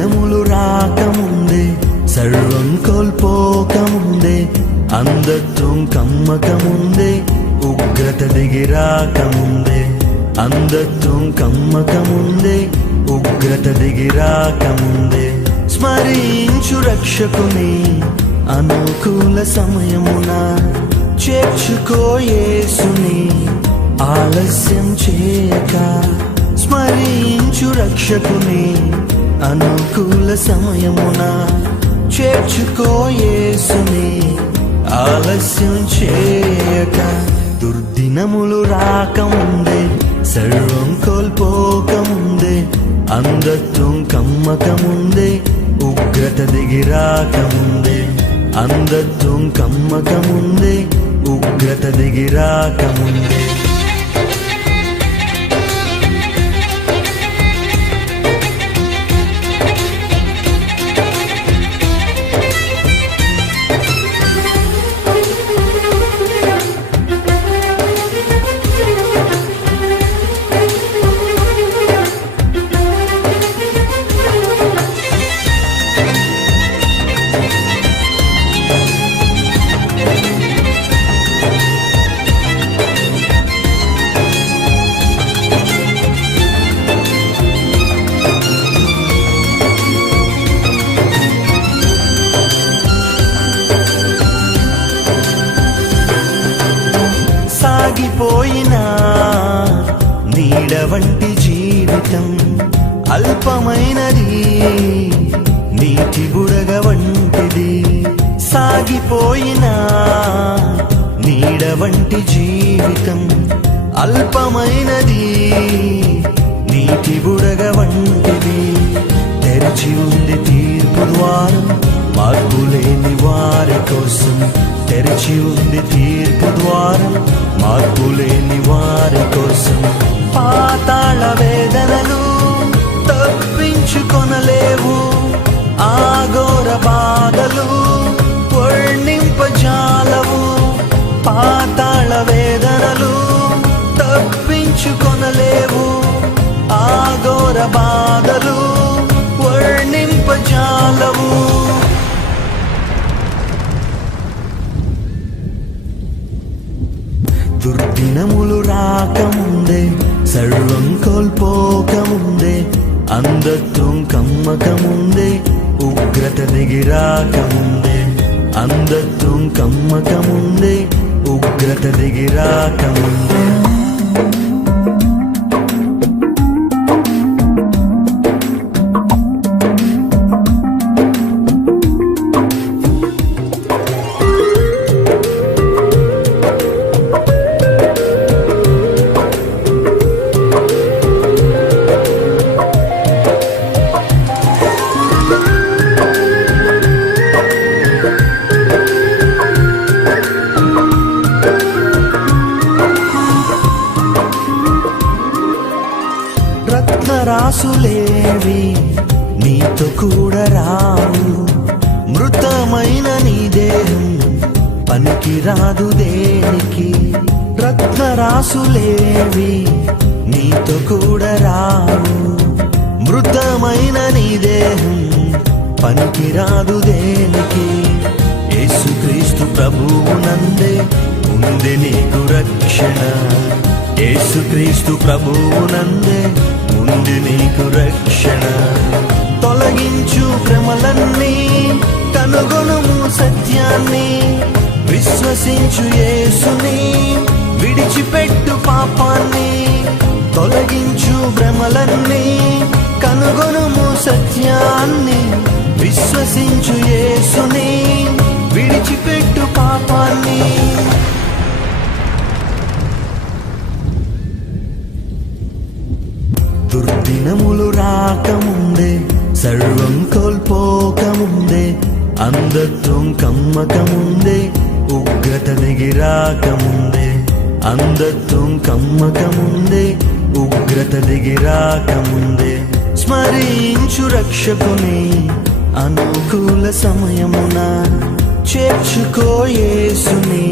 దుర్దినములు రాకముందే, సర్వం కోల్పోకముందే, అంధత్వం కమ్మకముందే, ఉగ్రత దిగి రాకముందే, అంధత్వం కమ్మకముందే, ఉగ్రత దిగి రాకముందే, స్మరించు రక్షకుని అనుకూల సమయమున, చేర్చుకో యేసుని ఆలస్యం చేయక. స్మరించు రక్షకుని అనుకూల సమయమున, చేర్చుకో యేసుని ఆలస్యం చేయక. దుర్దినములు రాకముందే, సర్వం కోల్పోకముందే, అంధత్వం కమ్మకముందే, ఉగ్రత దిగి రాకముందే, అంధత్వం కమ్మకముందే, ఉగ్రత దిగి రాకముందే. సాగిపోయినా నీడ వంటి జీవితం అల్పమైనది, నీటి బుడగ వంటిది. సాగిపోయినా నీడ వంటి జీవితం అల్పమైనది, నీటి బుడగ వంటిది. తెరిచి ఉంది తీర్పు ద్వారం మార్పులేని వారి కోసం, తెరిచి ఉంది తీర్పు ద్వారం మార్పులేని వారి కోసం. పాతాళ వేదనలు తప్పించుకొనలేవు, ఆఘోర బాధలు వర్ణింపజాలవు. పాతాళ వేదనలు తప్పించుకొనలేవు, ఆఘోర బాధలు వర్ణింపజాలవు. దుర్దినములు రాకముందే, సర్వం కోల్పోకముందే, అంధత్వం కమ్మకముందే, ఉగ్రత దిగి రాకముందే, అంధత్వం కమ్మకముందే, ఉగ్రత దిగి రాకముందే. రత్నరాసులేవి నీతో కూడా రావు, మృతమైన నీ దేహం పనికి రాదు దేనికి. రత్నరాసులేవి నీతో కూడా రావు, మృతమైన నీ దేహం పనికి రాదు దేనికి. యేసుక్రీస్తు ప్రభువునందే ఉంది నీకు రక్షణ, యేసుక్రీస్తు ప్రభువునందే ఉంది నీకు రక్షణ. తొలగించు భ్రమలన్నీ, కనుగొనుము సత్యాన్ని, విశ్వసించు యేసుని, విడిచిపెట్టు పాపాన్ని. తొలగించు భ్రమలన్నీ, కనుగొనుము సత్యాన్ని, విశ్వసించు యేసుని, విడిచిపెట్టు పాపాన్ని. దుర్దినములు రాకముందే, సర్వం కోల్పోకముందే, అంధత్వం కమ్మకముందే, ఉగ్రత దిగి రాకముందే, అంధత్వం కమ్మకముందే, ఉగ్రత దిగి రాకముందే. స్మరించు రక్షకుని అనుకూల సమయమున, చేర్చుకో యేసుని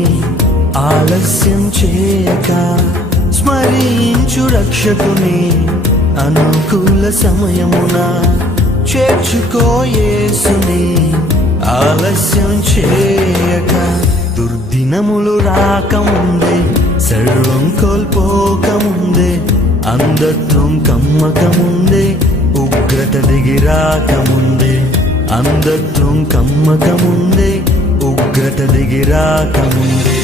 ఆలస్యం చేయక. స్మరించు రక్షకుని అనుకూల సమయమున, చేర్చుకో యేసుని ఆలస్యం చేయక. దుర్దినములు రాకముందే, సర్వం కోల్పోకముందే, అంధత్వం కమ్మకముందే, ఉగ్రత దిగిరాకముందే, అంధత్వం కమ్మకముందే, ఉగ్రత దిగిరాకముందే.